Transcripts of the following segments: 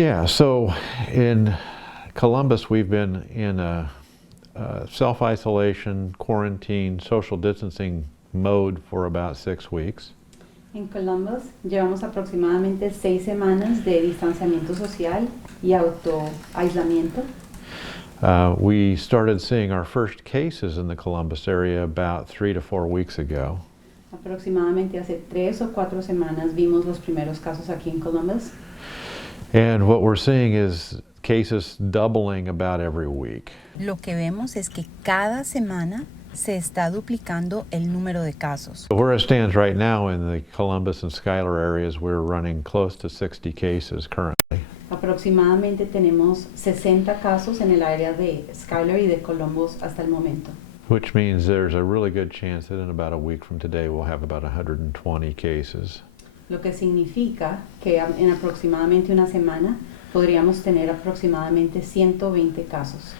Yeah, so in Columbus, we've been in a self-isolation, quarantine, social distancing mode for about 6 weeks. En Columbus llevamos aproximadamente 6 semanas de distanciamiento social y autoaislamiento. We started seeing our first cases in the Columbus area about 3 to 4 weeks ago. Aproximadamente hace 3 o 4 semanas vimos los primeros casos aquí en Columbus. And what we're seeing is cases doubling about every week. Lo que vemos es que cada semana se está duplicando el número de casos. So where it stands right now in the Columbus and Schuyler areas, we're running close to 60 cases currently. Aproximadamente tenemos 60 casos en el área de Schuyler y de Columbus hasta el momento. Which means there's a really good chance that in about a week from today we'll have about 120 cases. Lo que significa que en aproximadamente una semana podríamos tener aproximadamente 120 casos.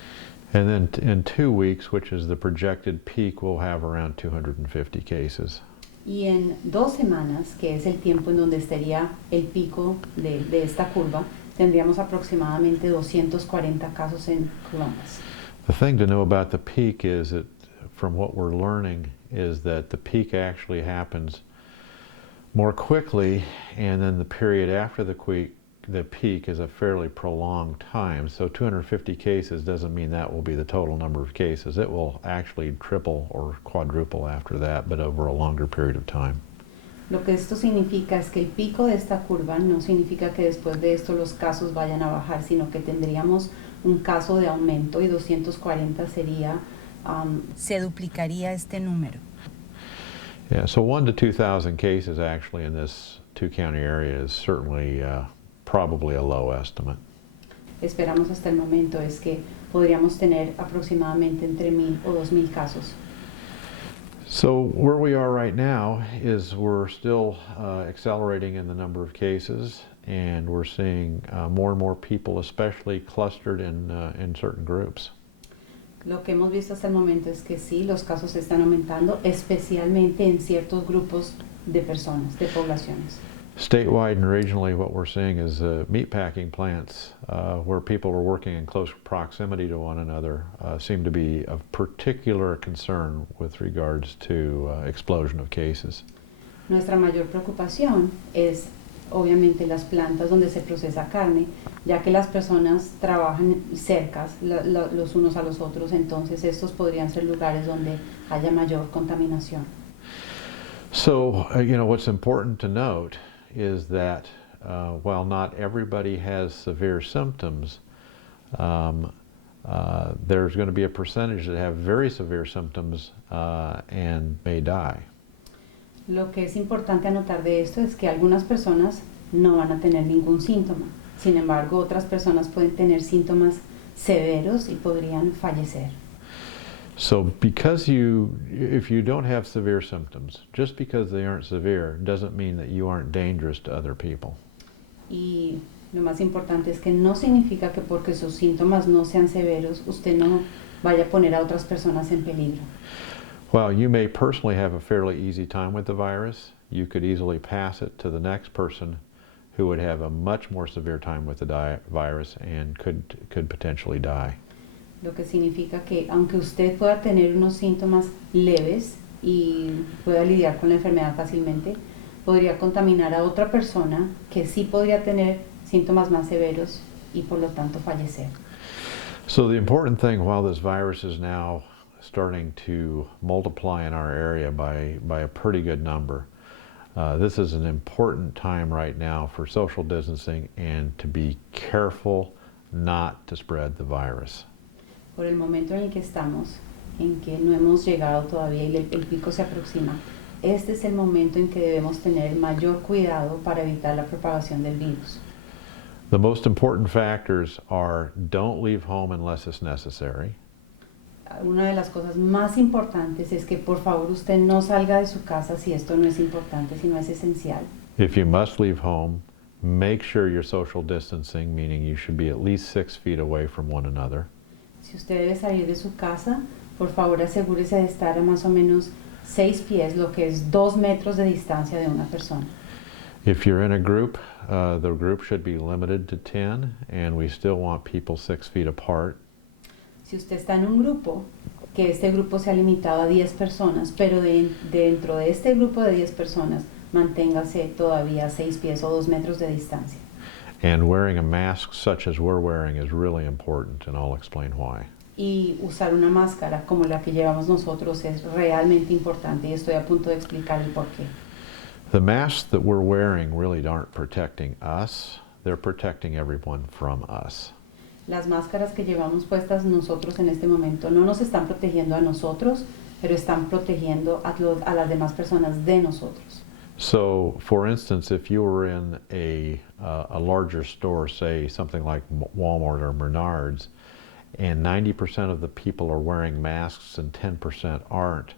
And then in 2 weeks, which is the projected peak, we'll have around 250 cases. Y en 2 semanas, que es el tiempo en donde estaría el pico de esta curva, tendríamos aproximadamente 240 casos en Columbus. The thing to know about the peak is that, from what we're learning, is that the peak actually happens more quickly, and then the period after the peak is a fairly prolonged time. So 250 cases doesn't mean that will be the total number of cases. It will actually triple or quadruple after that, but over a longer period of time. Lo que esto significa es que el pico de esta curva no significa que después de esto los casos vayan a bajar, sino que tendríamos un caso de aumento y 240 sería... se duplicaría este número. Yeah, so 1 to 2,000 cases actually in this 2-county area is certainly probably a low estimate. Esperamos hasta el momento es que podríamos tener aproximadamente entre 1,000 o 2,000 casos. So where we are right now is we're still accelerating in the number of cases, and we're seeing more and more people, especially clustered in certain groups. Lo que hemos visto hasta el momento es que sí, los casos están aumentando, especialmente en ciertos grupos de personas, de poblaciones. Statewide and regionally, what we're seeing is meatpacking plants where people are working in close proximity to one another seem to be of particular concern with regards to explosion of cases. Nuestra mayor preocupación es obviamente las plantas donde se procesa carne, ya que las personas trabajan cercas los unos a los otros, entonces estos podrían ser lugares donde haya mayor contaminación. So, what's important to note is that while not everybody has severe symptoms, there's going to be a percentage that have very severe symptoms and may die. Lo que es importante anotar de esto es que algunas personas no van a tener ningún síntoma. Sin embargo, otras personas pueden tener síntomas severos y podrían fallecer. So if you don't have severe symptoms, just because they aren't severe doesn't mean that you aren't dangerous to other people. Y lo más importante es que no significa que porque sus síntomas no sean severos, usted no vaya a poner a otras personas en peligro. While you may personally have a fairly easy time with the virus, you could easily pass it to the next person who would have a much more severe time with the virus and could potentially die. Lo que significa que aunque usted pueda tener unos síntomas leves y pueda lidiar con la enfermedad fácilmente, podría contaminar a otra persona que sí podría tener síntomas más severos y por lo tanto fallecer. So the important thing, while this virus is now starting to multiply in our area by a pretty good number, this is an important time right now for social distancing and to be careful not to spread the virus. Por el momento en el que estamos, en que no hemos llegado todavía y el pico se aproxima, este es el momento en que debemos tener mayor cuidado para evitar la propagación del virus. The most important factors are don't leave home unless it's necessary. Una de las cosas más importantes es que por favor usted no salga de su casa si esto no es importante, si no es esencial. If you must leave home, make sure you're social distancing, meaning you should be at least 6 feet away from one another. Si usted debe salir de su casa, por favor asegúrese de estar a más o menos 6 pies, lo que es 2 metros de distancia de una persona. If you're in a group, the group should be limited to 10, and we still want people 6 feet apart. Si usted está en un grupo, que este grupo sea limitado a 10 personas, pero dentro de este grupo de 10 personas, manténgase todavía a 6 pies o 2 metros de distancia. And wearing a mask such as we're wearing is really important, and I'll explain why. Y usar una máscara como la que llevamos nosotros es realmente importante y estoy a punto de explicar el por qué. The masks that we're wearing really aren't protecting us, they're protecting everyone from us. Las máscaras que llevamos puestas nosotros en este momento no nos están protegiendo a nosotros, pero están protegiendo a las demás personas de nosotros. So, for instance, if you were in a larger store, say something like Walmart or Menards, and 90% of the people are wearing masks and 10% aren't,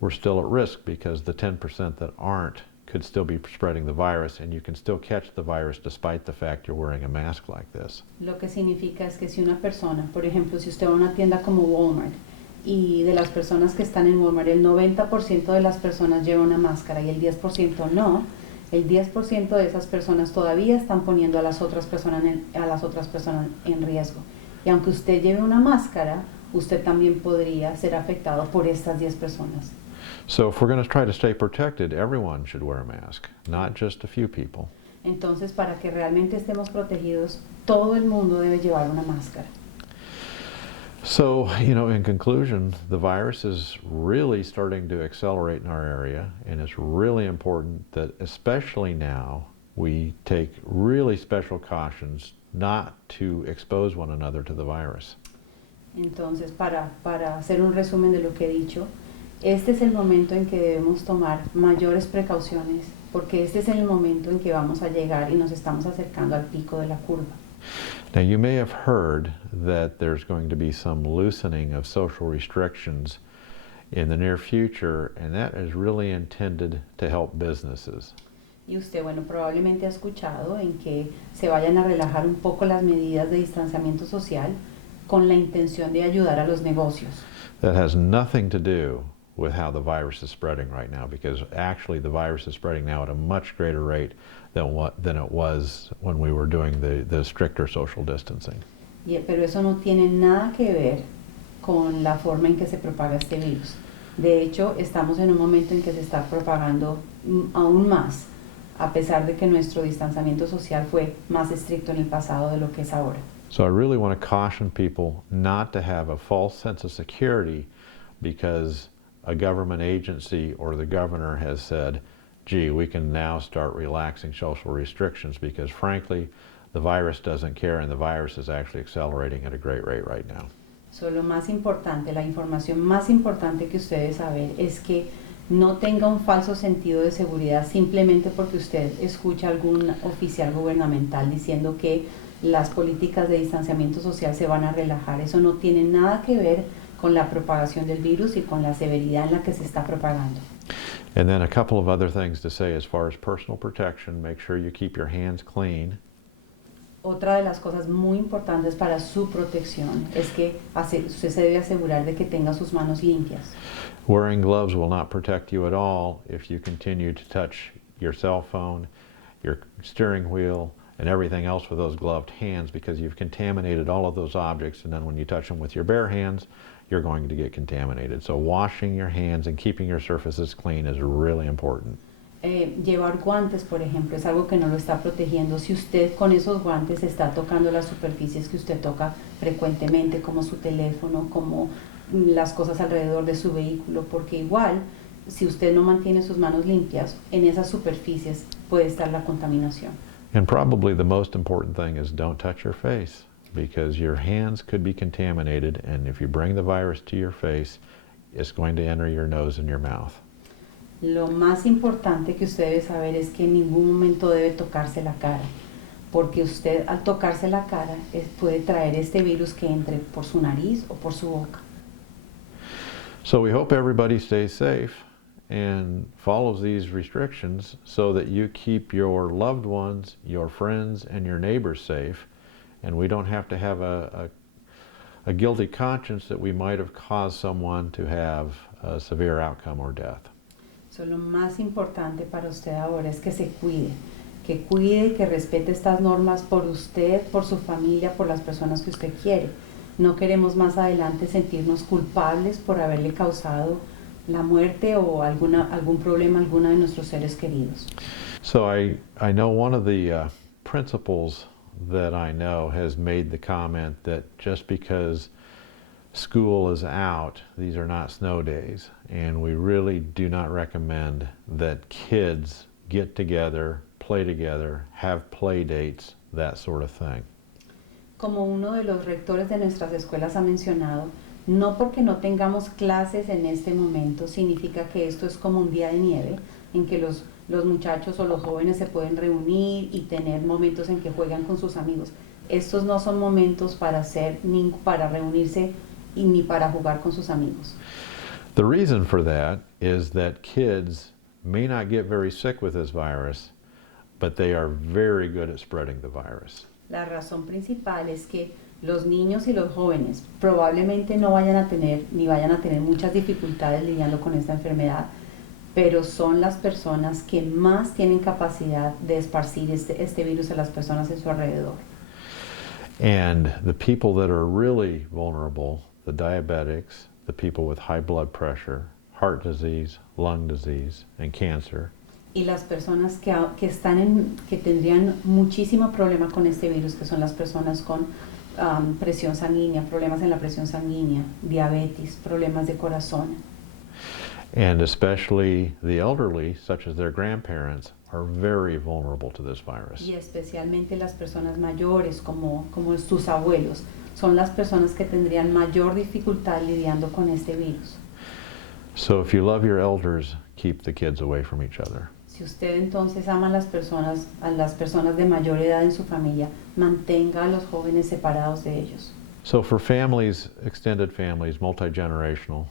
we're still at risk because the 10% that aren't could still be spreading the virus, and you can still catch the virus despite the fact you're wearing a mask like this. Lo que significa es que si una persona, por ejemplo, si usted va a una tienda como Walmart y de las personas que están en Walmart, el 90% de las personas lleva una máscara y el 10% no, el 10% de esas personas todavía están poniendo a las otras personas en riesgo. Y aunque usted lleve una máscara, usted también podría ser afectado por estas 10 personas. So if we're going to try to stay protected, everyone should wear a mask, not just a few people. Entonces, para que realmente estemos protegidos, todo el mundo debe llevar una máscara. So, in conclusion, the virus is really starting to accelerate in our area, and it's really important that, especially now, we take really special cautions not to expose one another to the virus. Entonces, para hacer un resumen de lo que he dicho, este es el momento en que debemos tomar mayores precauciones, porque este es el momento en que vamos a llegar y nos estamos acercando al pico de la curva. Now, you may have heard that there's going to be some loosening of social restrictions in the near future, and that is really intended to help businesses. Y usted, probablemente ha escuchado en que se vayan a relajar un poco las medidas de distanciamiento social con la intención de ayudar a los negocios. That has nothing to do with how the virus is spreading right now, because actually the virus is spreading now at a much greater rate than it was when we were doing the stricter social distancing. Pero eso no tiene nada que ver con la forma en que se propaga este virus. De hecho, estamos en un momento en que se está propagando aún más, a pesar de que nuestro distanciamiento social fue más estricto en el pasado de lo que es ahora. So I really want to caution people not to have a false sense of security because a government agency or the governor has said, gee, we can now start relaxing social restrictions, because frankly, the virus doesn't care, and the virus is actually accelerating at a great rate right now. So, lo más importante, la información más importante que usted debe saber es que no tenga un falso sentido de seguridad simplemente porque usted escucha a algún oficial gubernamental diciendo que las políticas de distanciamiento social se van a relajar. Eso no tiene nada que ver con la propagación del virus y con la severidad en la que se está propagando. And then a couple of other things to say as far as personal protection. Make sure you keep your hands clean. Otra de las cosas muy importantes para su protección es que usted se debe asegurar de que tenga sus manos limpias. Wearing gloves will not protect you at all if you continue to touch your cell phone, your steering wheel, and everything else with those gloved hands, because you've contaminated all of those objects, and then when you touch them with your bare hands, you're going to get contaminated. So washing your hands and keeping your surfaces clean is really important. Llevar guantes, por ejemplo, es algo que no lo está protegiendo. Si usted con esos guantes está tocando las superficies que usted toca frecuentemente, como su teléfono, como las cosas alrededor de su vehículo, porque igual, si usted no mantiene sus manos limpias, en esas superficies puede estar la contaminación. And probably the most important thing is don't touch your face, because your hands could be contaminated, and if you bring the virus to your face, it's going to enter your nose and your mouth. Lo más importante que usted debe saber es que en ningún momento debe tocarse la cara, porque usted al tocarse la cara puede traer este virus que entre por su nariz o por su boca. So we hope everybody stays safe and follows these restrictions so that you keep your loved ones, your friends, and your neighbors safe, and we don't have to have a guilty conscience that we might have caused someone to have a severe outcome or death. So, lo más importante para usted ahora es que se cuide y que respete estas normas por usted, por su familia, por las personas que usted quiere. No queremos más adelante sentirnos culpables por haberle causado la muerte o algún problema a alguno de nuestros seres queridos. So I know one of the principals that I know has made the comment that just because school is out, these are not snow days, and we really do not recommend that kids get together, play together, have play dates, that sort of thing. Como uno de los rectores de nuestras escuelas ha mencionado, no porque no tengamos clases en este momento significa que esto es como un día de nieve en que los muchachos o los jóvenes se pueden reunir y tener momentos en que juegan con sus amigos. Estos no son momentos para para reunirse ni para jugar con sus amigos. The reason for that is that kids may not get very sick with this virus, but they are very good at spreading the virus. La razón principal es que los niños y los jóvenes probablemente no vayan a tener muchas dificultades lidiando con esta enfermedad, pero son las personas que más tienen capacidad de esparcir este virus a las personas en su alrededor. And the people that are really vulnerable, the diabetics, the people with high blood pressure, heart disease, lung disease, and cancer, Y las personas que tendrían muchísimo problema con este virus, que son las personas con presión sanguínea, problemas en la presión sanguínea, diabetes, problemas de corazón. and especially the elderly, such as their grandparents, are very vulnerable to this virus. Y especialmente las personas mayores, como sus abuelos, son las personas que tendrían mayor dificultad lidiando con este virus. So if you love your elders, keep the kids away from each other. Si usted entonces ama a las personas de mayor edad en su familia, mantenga a los jóvenes separados de ellos. So for families, extended families, multi-generational,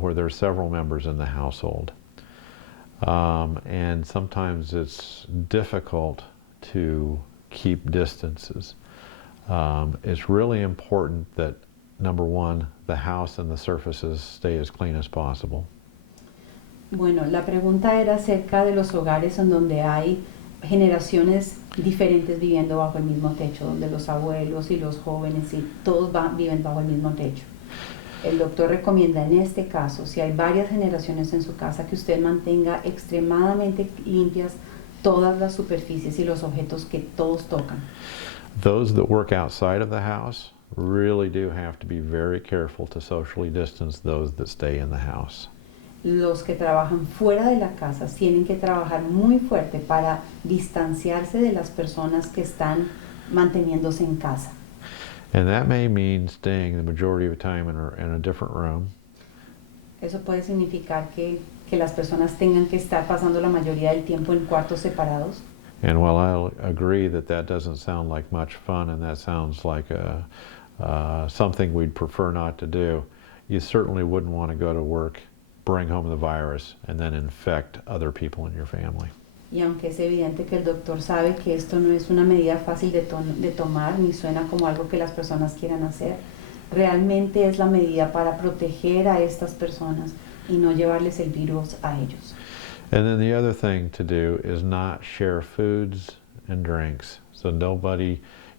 where there are several members in the household, and sometimes it's difficult to keep distances, it's really important that, number one, the house and the surfaces stay as clean as possible. Bueno, la pregunta era acerca de los hogares en donde hay generaciones diferentes viviendo bajo el mismo techo, donde los abuelos y los jóvenes y todos viven bajo el mismo techo. El doctor recomienda en este caso, si hay varias generaciones en su casa, que usted mantenga extremadamente limpias todas las superficies y los objetos que todos tocan. Those that work outside of the house really do have to be very careful to socially distance those that stay in the house. Los que trabajan fuera de la casa tienen que trabajar muy fuerte para distanciarse de las personas que están manteniéndose en casa. And that may mean staying the majority of the time in a different room. Eso puede significar que las personas tengan que estar pasando la mayoría del tiempo en cuartos separados. And while I'll agree that that doesn't sound like much fun and that sounds like something we'd prefer not to do, you certainly wouldn't want to go to work, bring home the virus, and then infect other people in your family. Y aunque es evidente que el doctor sabe que esto no es una medida fácil de tomar, ni suena como algo que las personas quieran hacer, realmente es la medida para proteger a estas personas y no llevarles el virus a ellos. And then the other thing to do is not share foods and drinks. So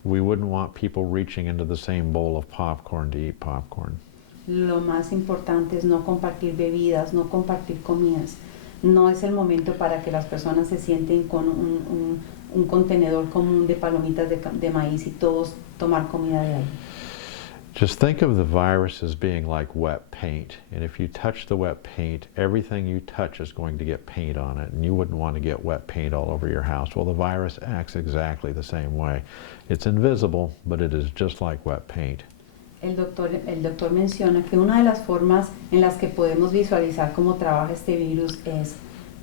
we wouldn't want people reaching into the same bowl of popcorn to eat popcorn. Lo más importante es no compartir bebidas, no compartir comidas. No es el momento para que las personas se sienten con un contenedor común de palomitas de maíz y todos tomar comida de ahí. Just think of the virus as being like wet paint. And if you touch the wet paint, everything you touch is going to get paint on it. And you wouldn't want to get wet paint all over your house. Well, the virus acts exactly the same way. It's invisible, but it is just like wet paint. El doctor menciona que una de las formas en las que podemos visualizar cómo trabaja este virus es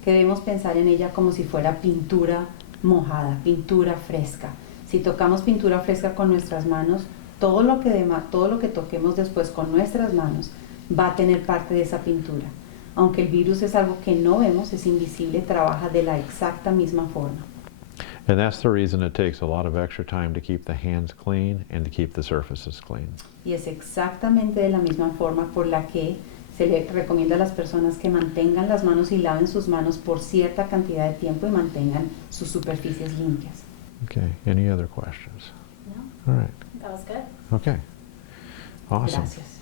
que debemos pensar en ella como si fuera pintura mojada, pintura fresca. Si tocamos pintura fresca con nuestras manos, todo lo que toquemos después con nuestras manos va a tener parte de esa pintura. Aunque el virus es algo que no vemos, es invisible, trabaja de la exacta misma forma. And that's the reason it takes a lot of extra time to keep the hands clean and to keep the surfaces clean. Y es exactamente de la misma forma por la que Se le recomienda a las personas que mantengan las manos y laven sus manos por cierta cantidad de tiempo y mantengan sus superficies limpias. Okay, any other questions? No, All right, that was good. okay. Awesome. Gracias.